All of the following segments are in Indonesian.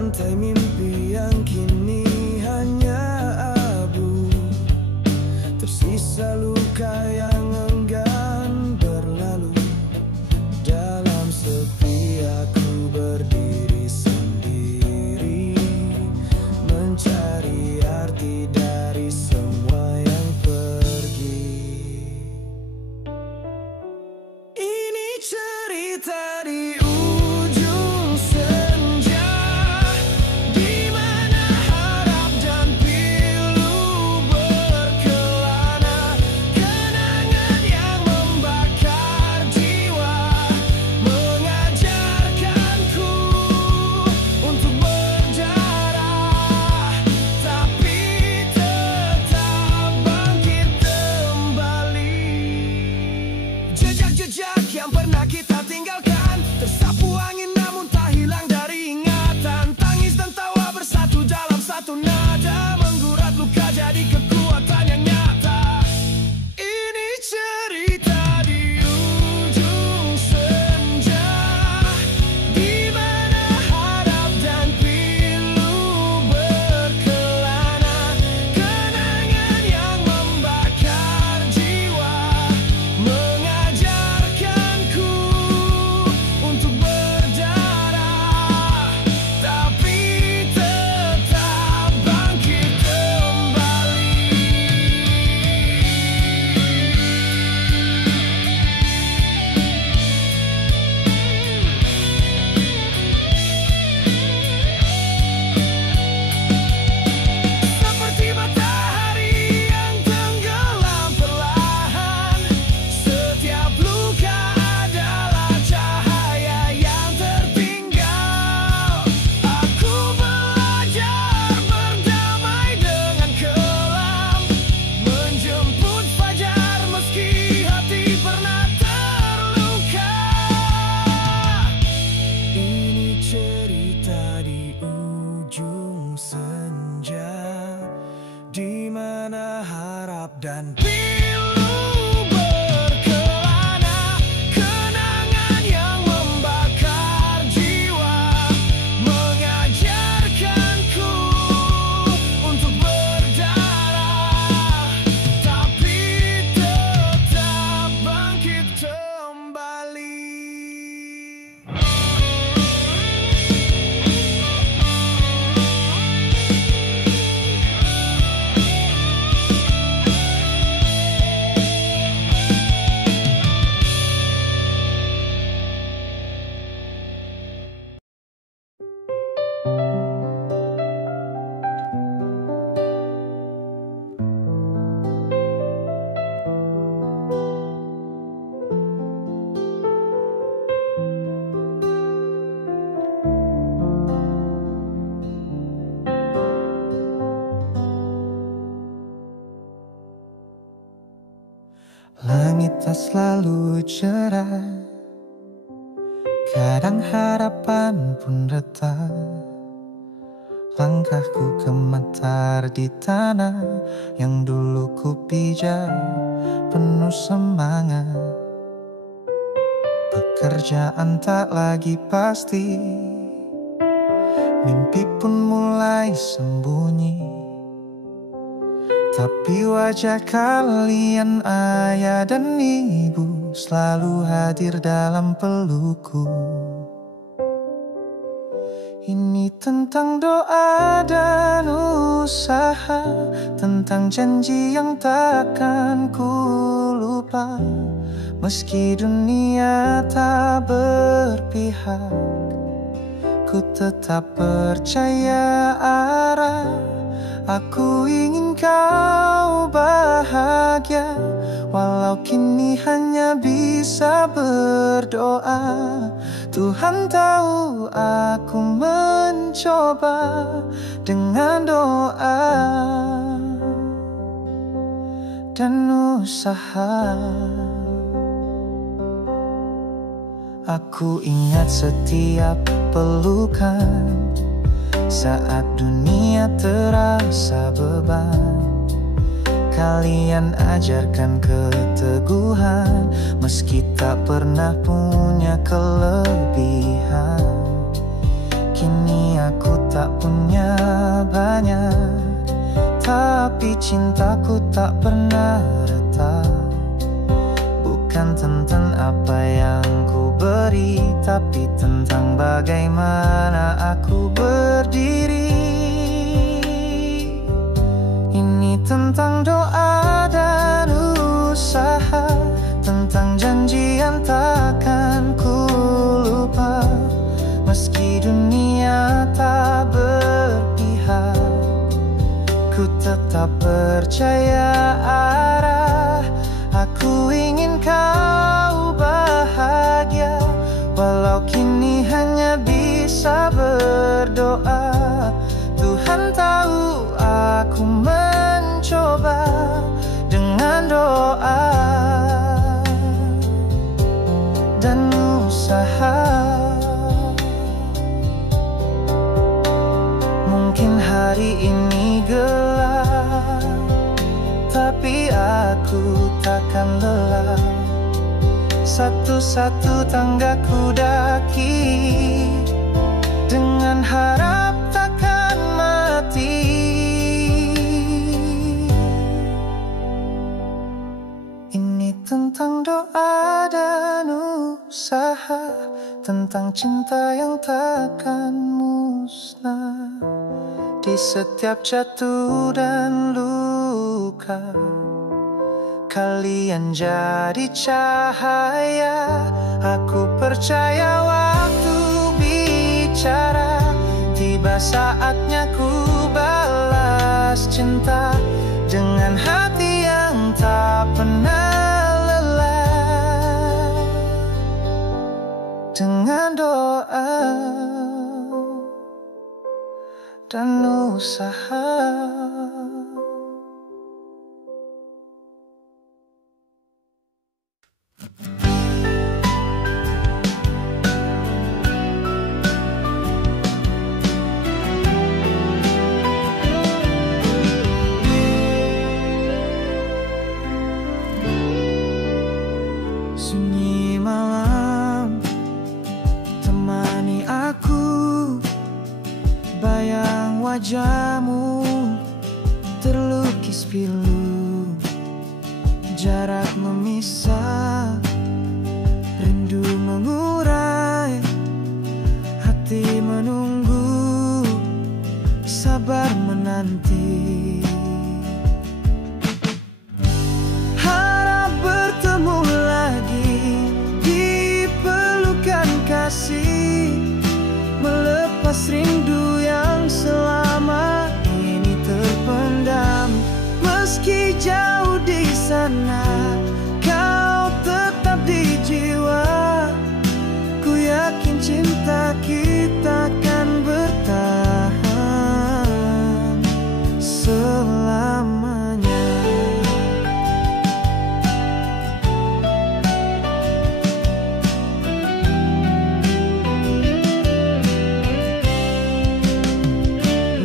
Rantai mimpi yang kini hanya abu, tersisa luka yang enggan berlalu. Dalam sepi aku berdiri sendiri, mencari arti dari semua yang pergi. Ini cerita di ujung senja, di mana harap dan pilu berkelana. Kenangan yang membakar jiwa mengajarkanku untuk berjarak, tapi tetap bangkit kembali. Jejak-jejak yang pernah kita tinggalkan, tersapu angin namun tak hilang dari ingatan. Tangis dan tawa bersatu dalam satu nada, menggurat luka jadi kekuatan yang nyata. Ini cerita di ujung senja, di mana harap dan pilu berkelana. Kenangan yang membakar jiwa mengajarkanku untuk berjarak, tapi tetap bangkit kembali. Seperti matahari yang tenggelam perlahan, setiap luka adalah cahaya yang tertinggal. Aku belajar berdamai dengan kelam, menjemput fajar meski hati pernah terluka. Ini cerita di ujung senja, di mana harap dan pilu berkelana. Kenangan yang membakar jiwa mengajarkanku untuk berdarah, tapi tetap bangkit kembali. Langit tak selalu cerah, kadang harapan pun retak. Langkahku gemetar di tanah yang dulu ku pijak penuh semangat. Pekerjaan tak lagi pasti, mimpi pun mulai sembunyi. Tapi wajah kalian ayah dan ibu selalu hadir dalam pelukku. Ini tentang doa dan usaha, tentang janji yang takkan ku lupa. Meski dunia tak berpihak, ku tetap percaya arah. Aku ingin kau bahagia, walau kini hanya bisa berdoa. Tuhan tahu aku mencoba dengan doa dan usaha. Aku ingat setiap pelukan saat dunia terasa beban. Kalian ajarkan keteguhan meski tak pernah punya kelebihan. Kini aku tak punya banyak, tapi cintaku tak pernah reta. Bukan tentang apa yang ku beri, tapi tentang bagaimana aku berdiri. Ini tentang doa dan usaha, tentang janji yang takkan ku lupa. Meski dunia tak berpihak, ku tetap percaya arah. Aku ingin kau bahagia, walau kini hanya bisa berdoa. Tuhan tahu aku mencoba dengan doa dan usaha. Mungkin hari ini gelap, tapi aku takkan lelah. Satu-satu tangga ku daki, dengan harap takkan mati. Ini tentang doa dan usaha, tentang cinta yang takkan musnah. Di setiap jatuh dan luka, kalian jadi cahaya. Aku percaya waktu bicara, tiba saatnya ku balas cinta. Dengan hati yang tak pernah lelah, dengan doa dan usaha. Sunyi malam temani aku, bayang wajahmu terlukis pilu. Jarak memisah, rindu mengurai, hati menunggu, sabar menanti. Harap bertemu lagi di pelukan kasih, melepas rindu yang selama ini terpendam. Meski jauh di sana, kau tetap di jiwa. Ku yakin cinta kita akan bertahan selamanya.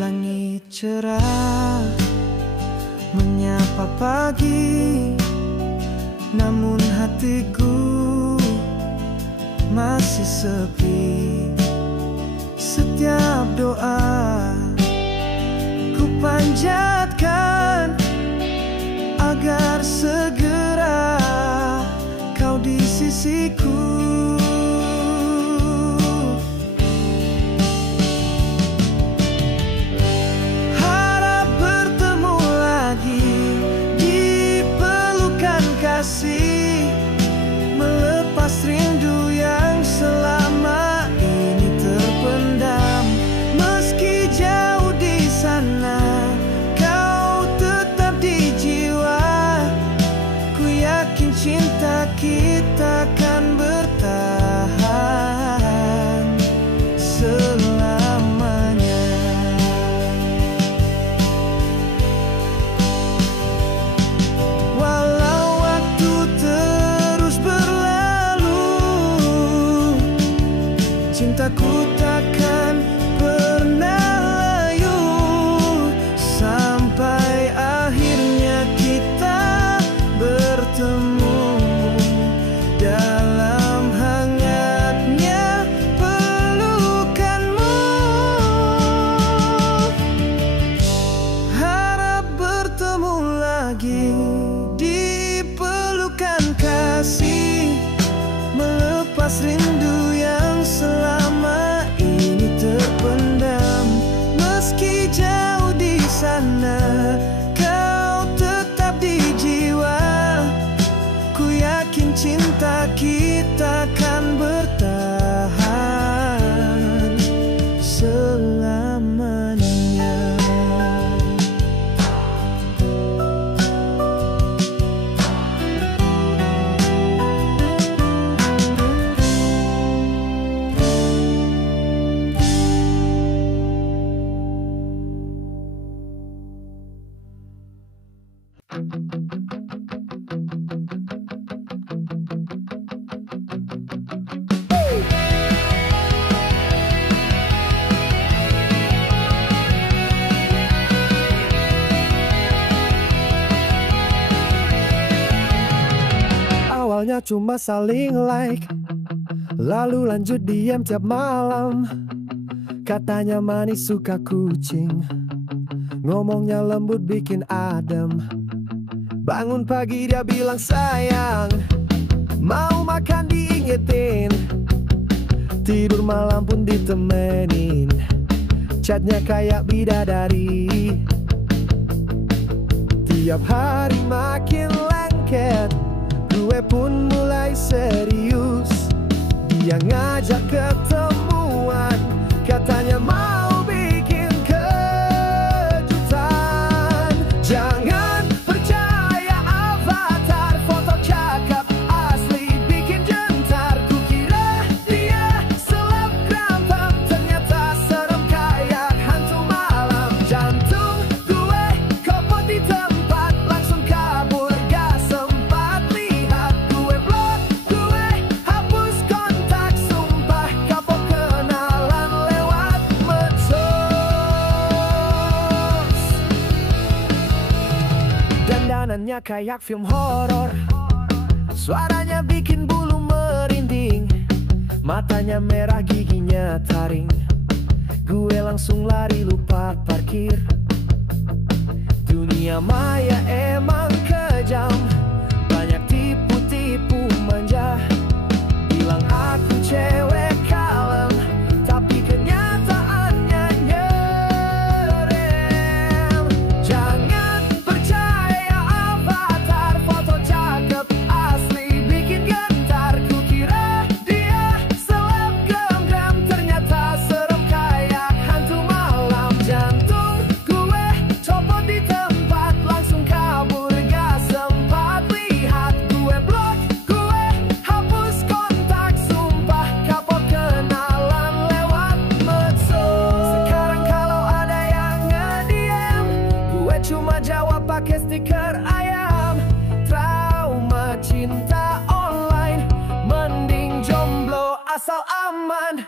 Langit cerah menyapa pagi, namun hatiku masih sepi. Setiap doa ku panjatkan agar segera kau di sisiku. Harap bertemu lagi di pelukan kasih, melepas rindu yang selama ini terpendam. Meski jauh di sana, kau Awalnya cuma saling like, lalu lanjut diam tiap malam. Katanya manis suka kucing, ngomongnya lembut bikin adem. Bangun pagi dia bilang sayang, mau makan diingetin, tidur malam pun ditemenin. Chatnya kayak bidadari, tiap hari makin lengket. Gue pun mulai serius, dia ngajak ketemuan, katanya mau bikin kejutan. Jangan percaya avatar, foto cakep asli bikin gentar. Kukira dia selebgram, ternyata serem kayak hantu malam. Jantung gue kopot di tempat, langsung kabur gak sempat lihat. Gue blok, gue hapus kontak, sumpah kapok kenalan lewat medsos. Dandanannya kayak film horor, suaranya bikin bulu merinding, matanya merah giginya taring. Gue langsung lari lupa parkir. Dunia maya emang kejam, banyak tipu-tipu manja. Bilang aku cewek kalem, tapi kenyataannya nyerem. Jangan percaya avatar, foto cakep asli bikin gentar. Kukira dia selebgram, ternyata serem kayak hantu malam. Jantung gue copot di tempat, langsung kabur gak sempat lihat. Gue blok, gue hapus kontak, sumpah kapok kenalan lewat medsos. Sekarang kalau ada yang nge-DM, gue cuma jawab pakai stiker ayam. Trauma cinta online, mending jomblo asal aman.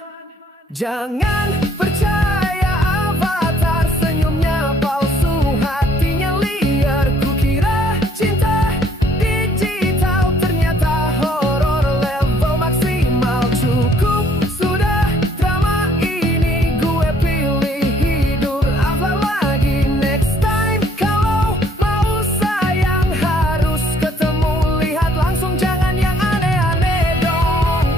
Jangan percaya avatar, senyumnya palsu, hatinya liar. Kukira cinta digital, ternyata horor level maksimal. Cukup sudah drama ini, gue pilih hidur apa lagi. Next time kalau mau sayang harus ketemu, lihat langsung, jangan yang aneh-aneh dong.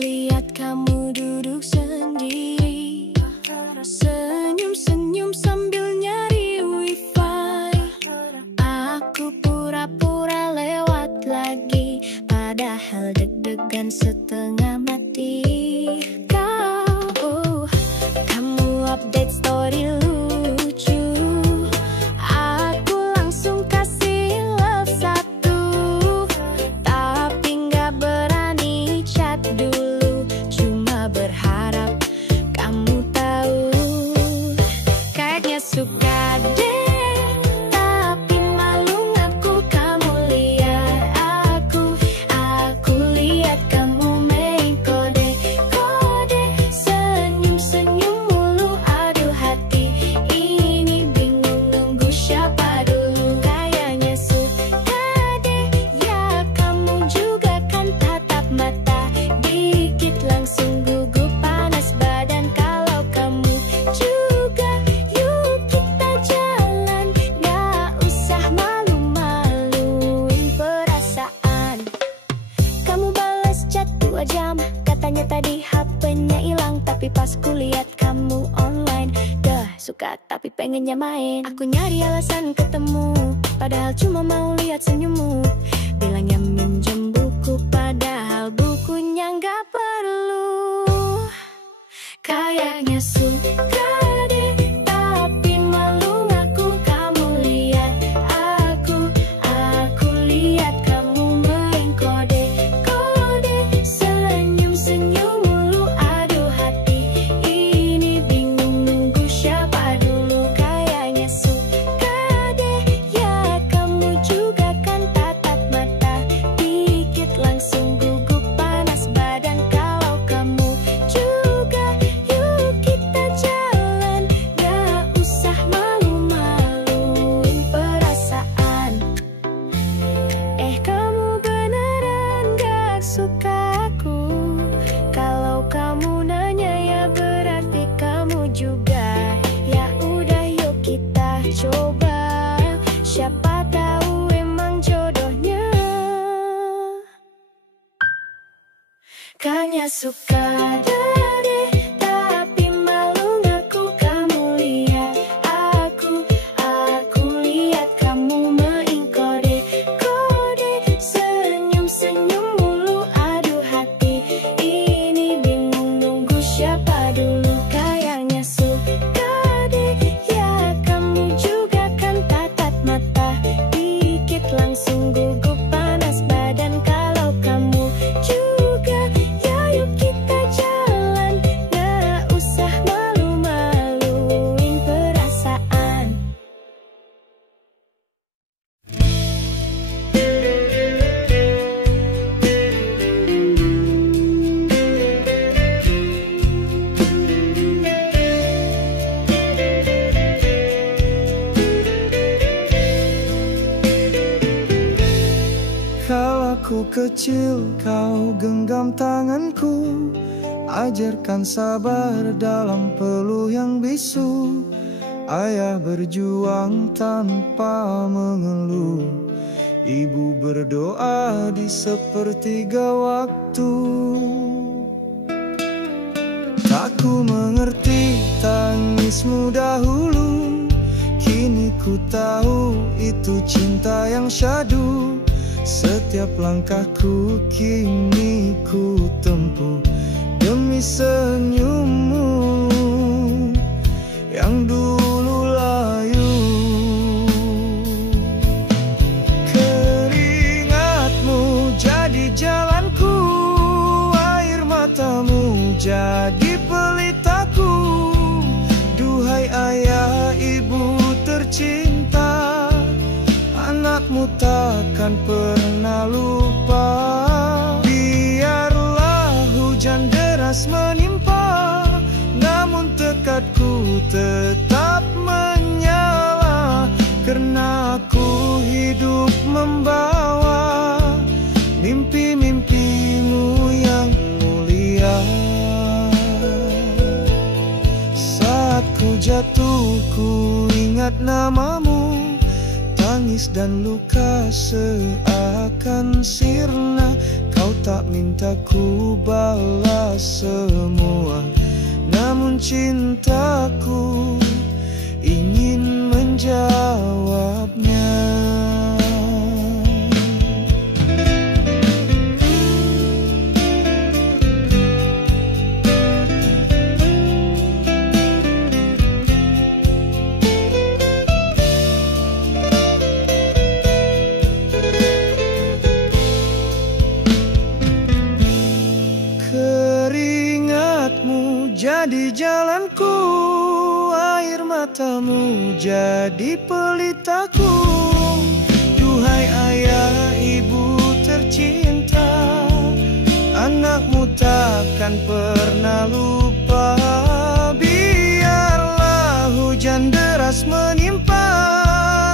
Lihat kamu duduk sendiri, senyum-senyum sambil nyari wifi. Aku pura-pura lewat lagi, padahal deg-degan setengah mati. Kamu update story lucu, aku langsung kasih love satu, tapi nggak berani chat dulu, cuma berharap kamu tahu. Kayaknya suka deh, tapi malu ngaku. Kamu lihat aku lihat kamu main kode-kode, senyum-senyum mulu. Aduh hati ini bingung nunggu siapa dulu. Kayaknya suka deh, ya kamu juga kan tatap mata dikit langsung gugup panas badan. Kalau kamu juga yuk kita jalan, gak usah malu-maluin perasaan. Kamu balas chat 2 jam, katanya tadi HP-nya hilang, tapi pas kulihat kamu online. Suka tapi pengennya main. Aku nyari alasan ketemu, padahal cuma mau lihat senyummu. Bilangnya minjem buku, padahal bukunya nggak perlu. Kayaknya suka deh, Bukannya suka deh, tapi malu ngaku. Kamu lihat aku lihat kamu mengkode kode, senyum-senyum mulu. Aduh hati ini bingung nunggu siapa dulu. Kayaknya suka deh, ya kamu juga kan tatap mata dikit langsung gugup panas badan. Kalau kamu juga, ya yuk kita jalan, gak usah malu-maluin perasaan. Kala ku kecil kau genggam tanganku, ajarkan sabar dalam peluh yang bisu. Ayah berjuang tanpa mengeluh, ibu berdoa di sepertiga waktu. Tak ku mengerti tangismu dahulu, kini ku tahu itu cinta yang syahdu. Setiap langkahku kini ku tempuh demi senyummu yang dulu layu. Keringatmu jadi jalanku, air matamu jadi pelitaku. Duhai ayah ibu tercinta, anakmu takkan pernah lupa. Biarlah hujan deras menimpa, namun tekadku tetap menyala. Karena aku hidup membawa mimpi-mimpimu yang mulia. Saat ku jatuh ku ingat namamu, tangis dan luka seakan sirna. Kau tak minta ku balas semua, namun cintaku ingin menjawabnya. Jadi jalanku, air matamu jadi pelitaku. Duhai ayah ibu tercinta, anakmu takkan pernah lupa. Biarlah hujan deras menimpa,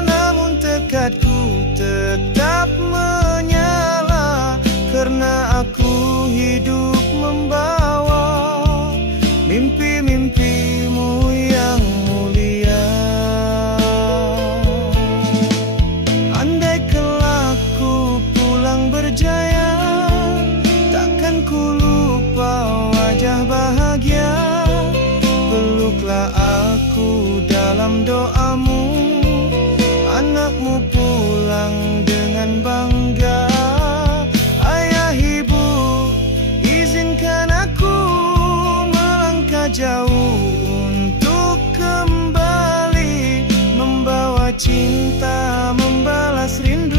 namun tekadku tetap menyala. Karena aku hidup membawa mimpi-mimpimu yang mulia. Andai kelak ku pulang berjaya, takkan ku lupa wajah bahagia. Peluklah aku dalam doamu, anakmu pulang dengan bangga. Ayah ibu izinkan aku jauh untuk kembali membawa cinta, membalas rindu.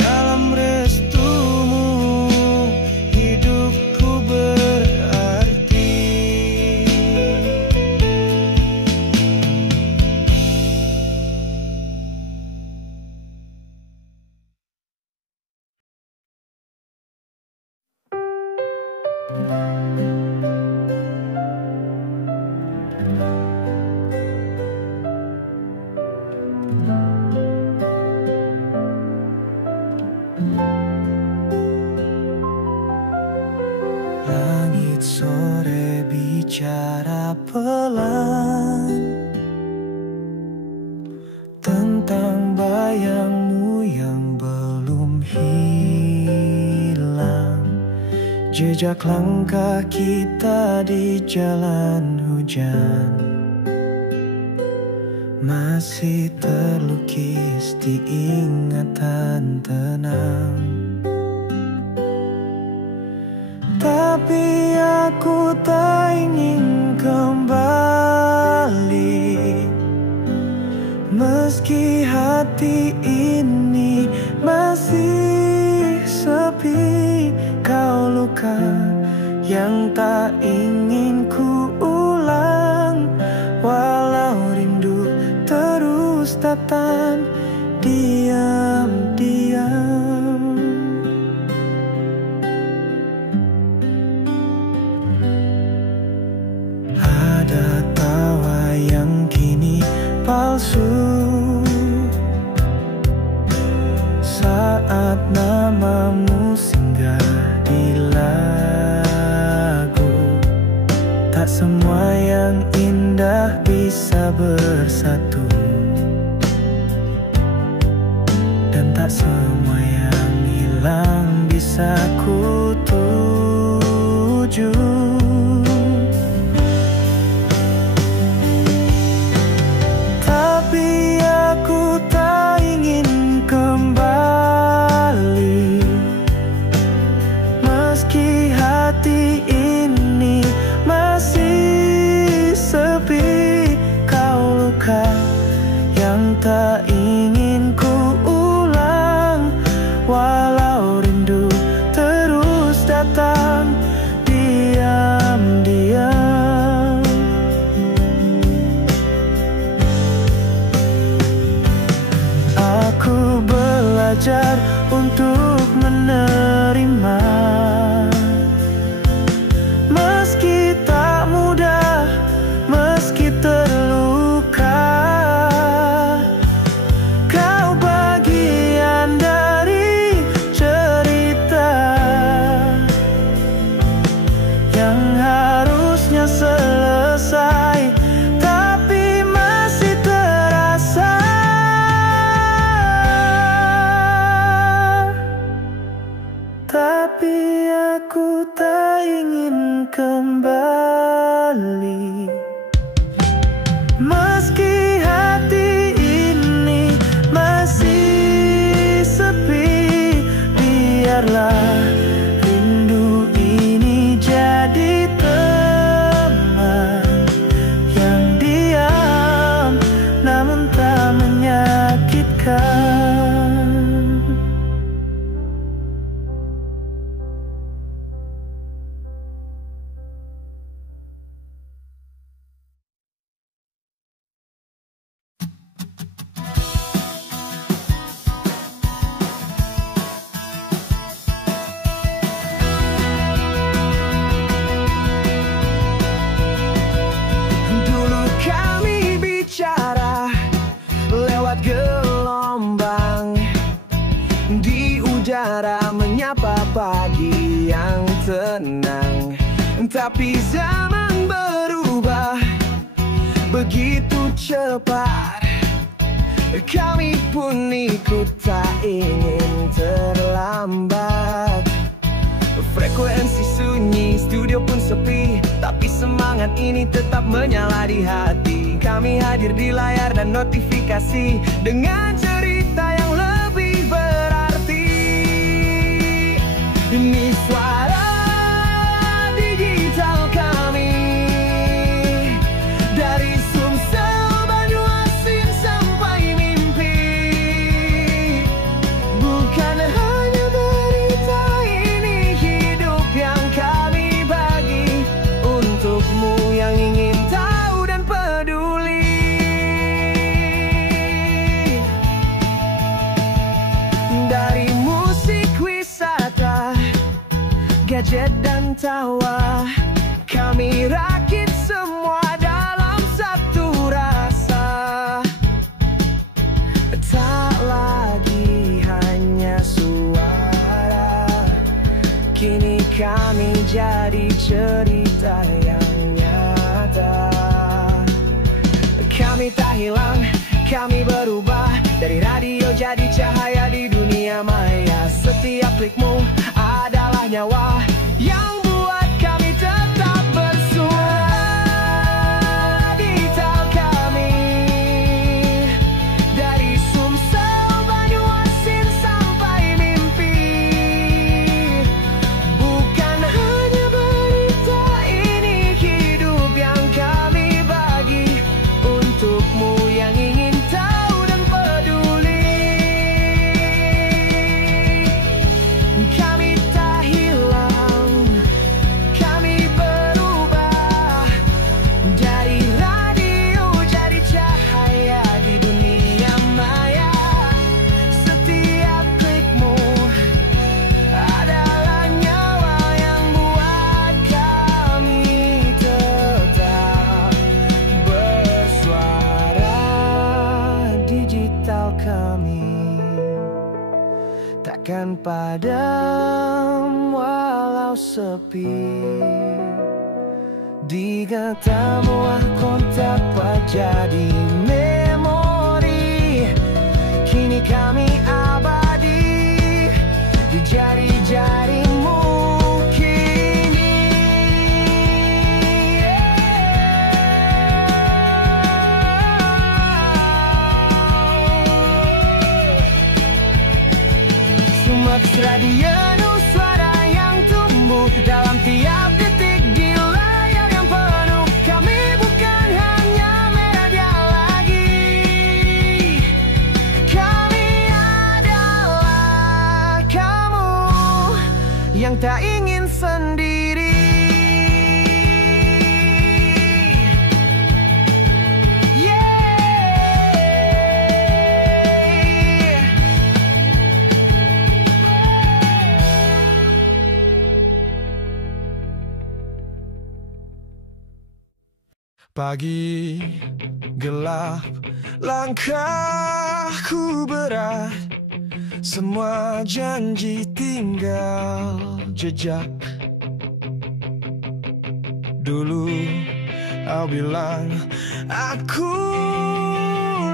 Dalam restumu hidupku berarti. Langit sore bicara pelan tentang bayangmu yang belum hilang. Jejak langkah kita di jalan hujan masih terlukis di ingatan tenang. Tapi aku tak ingin kembali, meski hati ini masih sepi. Kau luka yang tak ingin ku ulang, walau rindu terus datang diam-diam. Ada tawa yang kini palsu saat namamu singgah di lagu. Tak semua yang indah bisa bersatu, dan tak semua yang hilang bisa ku tuju. Tapi aku tak ingin kembali, meski hati ini masih sepi. Kau luka yang tak ingin ku ulang, walau rindu terus datang diam-diam. Aku belajar untuk menerima, meski tak mudah, meski terluka. Kau bagian dari cerita yang harusnya selesai, tapi masih terasa. Tapi aku tak ingin kembali, meski hati ini masih sepi. Biarlah rindu ini jadi teman yang diam namun tak menyakitkan. Dulu kami bicara lewat gelombang di udara, menyapa pagi yang tenang. Tapi zaman berubah begitu cepat, kami pun ikut, tak ingin terlambat. Frekuensi sunyi, studio pun sepi, tapi semangat ini tetap menyala di hati. Kami hadir di layar dan notifikasi dengan cerita yang lebih berarti. Ini suara digital kami, dari Sumsel, Banyuasin sampai mimpi. Bukan hanya berita, ini hidup yang kami bagi untukmu yang ingin tahu dan peduli. Dari musik, wisata, gadget dan tawa, kami rakit semua dalam satu rasa. Tak lagi hanya suara, kini kami jadi cerita yang nyata. Kami tak hilang, kami berubah, dari radio jadi cahaya di dunia maya. Setiap klikmu adalah nyawa yang Kami tak hilang, kami berubah dari radio jadi cahaya di dunia maya. Setiap klikmu adalah nyawa yang buat kami tetap bersuara. Digital kami takkan padam walau sepi. Diingat semua kontak jadi memori. Kini kami abadi di jari-jarimu kini. Sumax Radio, suara yang tumbuh dalam tiap detik di layar yang penuh. Kami bukan hanya media lagi, kami adalah kamu yang tak ingin sendiri. Pagi gelap, langkahku berat, semua janji tinggal jejak. Dulu kau bilang aku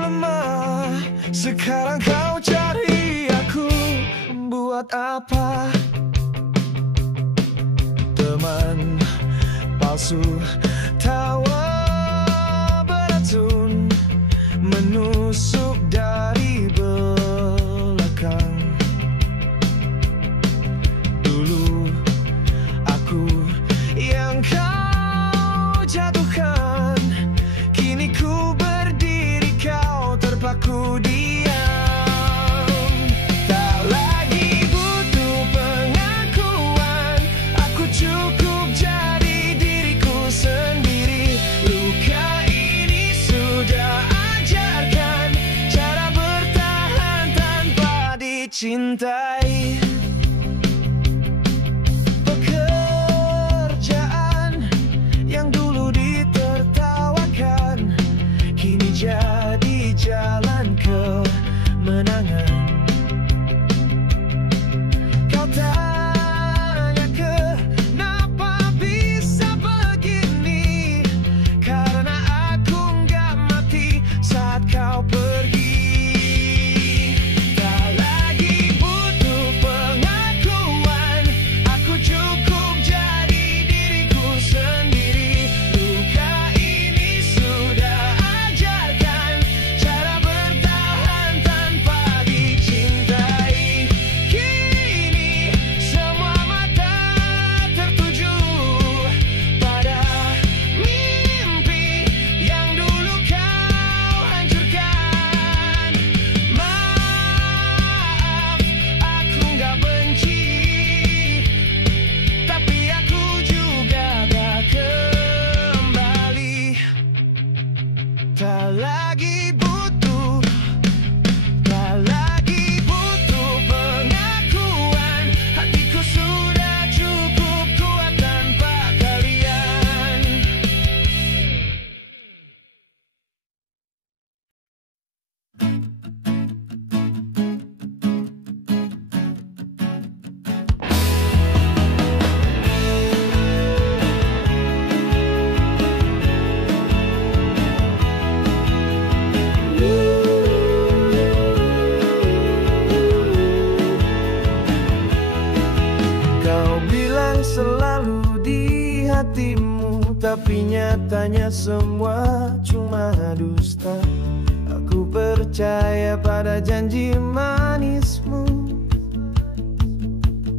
lemah, sekarang kau cari aku buat apa? Teman palsu, tawa beracun, menusuk dari belakang. Dulu aku yang kau jatuhkan, kini ku berdiri, kau terpaku diam. Tak lagi butuh pengakuan, aku cukup jadi diriku sendiri. Luka ini sudah ajarkan cara bertahan tanpa dicintai. Pekerjaan yang dulu ditertawakan, kini jadi jalan kemenangan. Kau tanya kenapa bisa begini, karena aku nggak mati saat kau pergi. Tak lagi butuh pengakuan, aku cukup jadi diriku sendiri. Luka ini sudah ajarkan cara bertahan tanpa dicintai. Kini semua mata tertuju pada mimpi yang dulu kau hancurkan. Maaf, aku nggak benci, tapi aku juga gak kembali. Tak lagi butuh, tak lagi butuh pengakuan. Hatiku sudah cukup kuat tanpa kalian. Kau bilang selalu di hatimu, tapi nyatanya semua cuma dusta. Aku percaya pada janji manismu,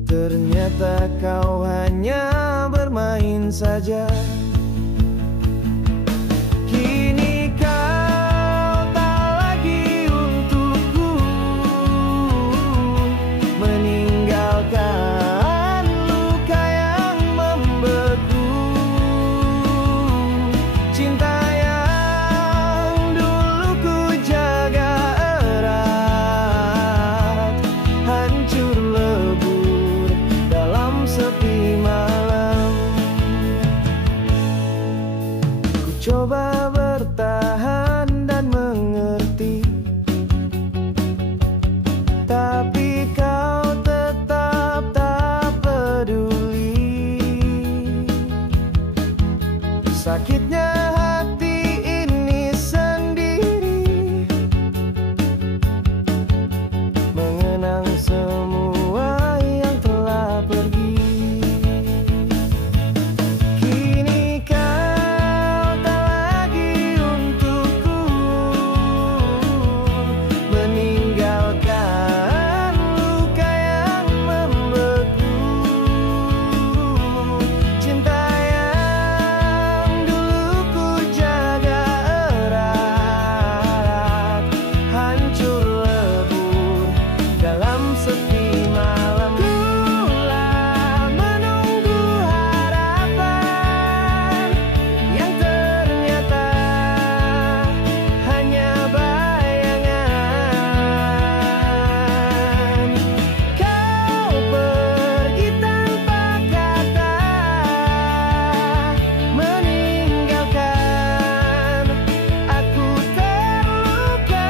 ternyata kau hanya bermain saja. Kini kau tak lagi untukku, meninggalkan hancur lebur dalam sepi malam. Ku coba bertahan dan mengerti, tapi kau tetap tak peduli. Sakitnya hati ini sendiri, mengenang semua yang telah pergi. Kini kau tak lagi untukku, meninggalkan luka yang membeku. Cinta yang dulu ku jaga erat, hancur lebur dalam sepi malam. Kulah menunggu harapan yang ternyata hanya bayangan. Kau pergi tanpa kata, meninggalkan aku terluka.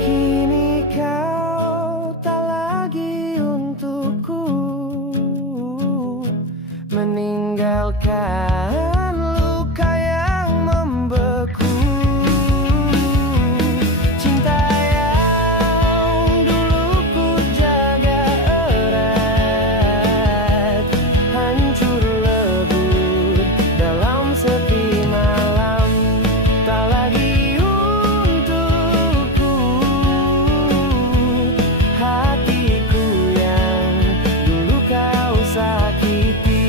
Kini kau tak lagi untukku, meninggalkan luka yang membeku. Cinta yang dulu ku jaga erat, hancur lebur dalam sepi malam. Tak lagi untukku, hatiku yang dulu kau sakiti.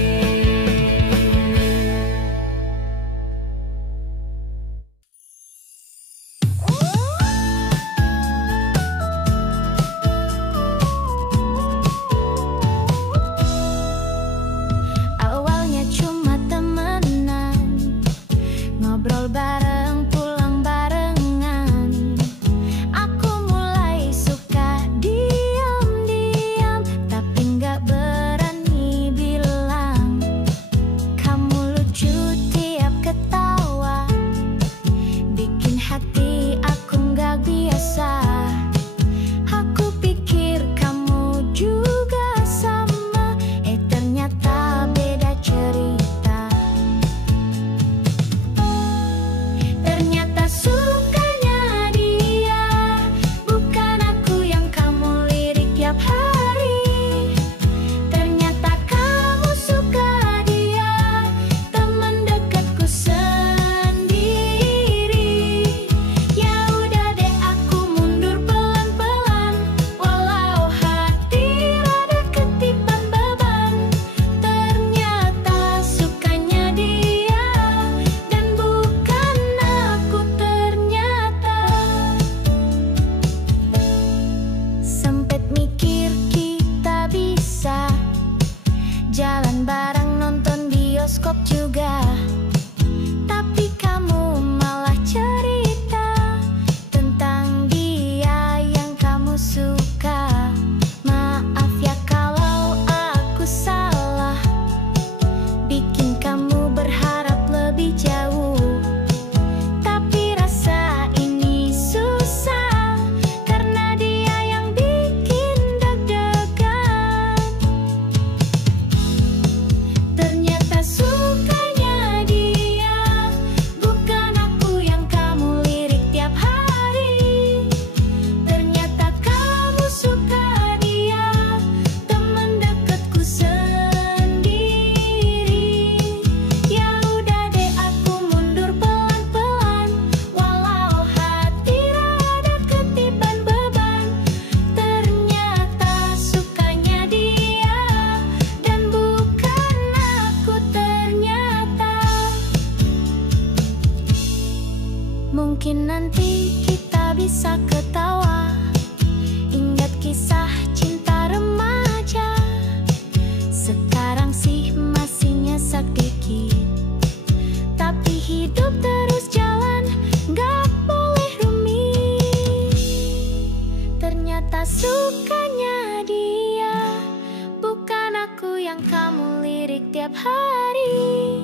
setiap hari.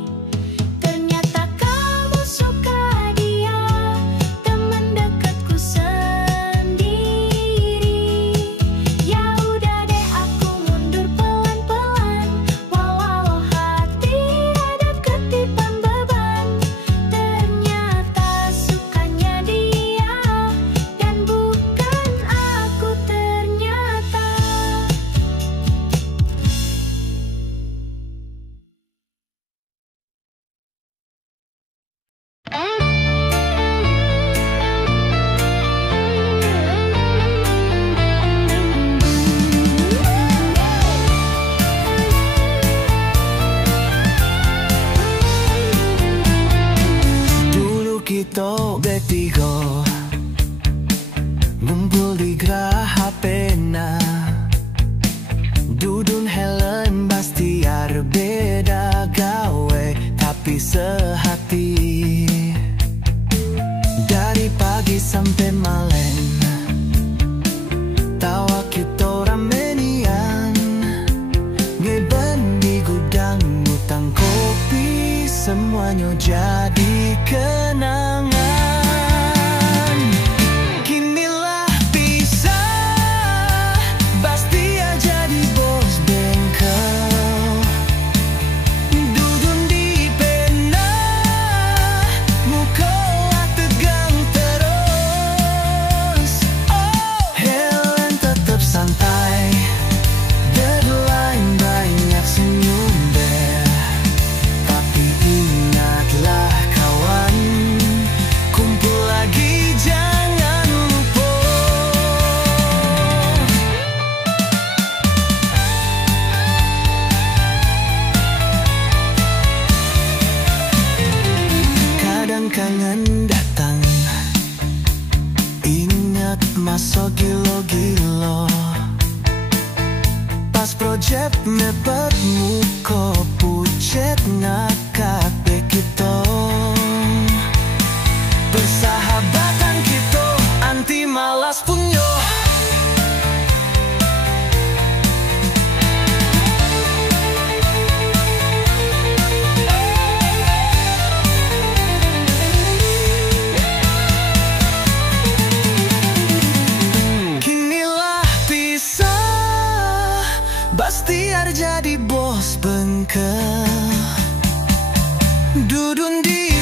Ternyata kamu suka dia, teman dekatku sendiri. Ya udah deh, aku mundur pelan-pelan, walau hati ada ketipan beban. Ternyata sukanya dia dan bukan aku ternyata. Dulu kita bertiga ngumpul di Graha Pena. Dudun, Helen, Bastiar, beda gawe tapi sehati. Dari pagi sampai malam tawa kita ramenian, ngeben di gudang ngutang kopi, semuanya jadi kenangan. Kinilah pisah, Bastia jadi bos bengkel. Dudun di pena, muka tegang terus. Oh, Helen tetap santai, deadline banyak senyum deh. Tapi ingatlah kawan, kumpul lagi jangan lupa. Kadang kangen datang, ingat masa gilo-gilo. Pas project mepet muka pucet ngakak kita. Persahabatan kita anti malas punya. Kinilah pisah, Bastiar jadi bos bengkel. Dudun di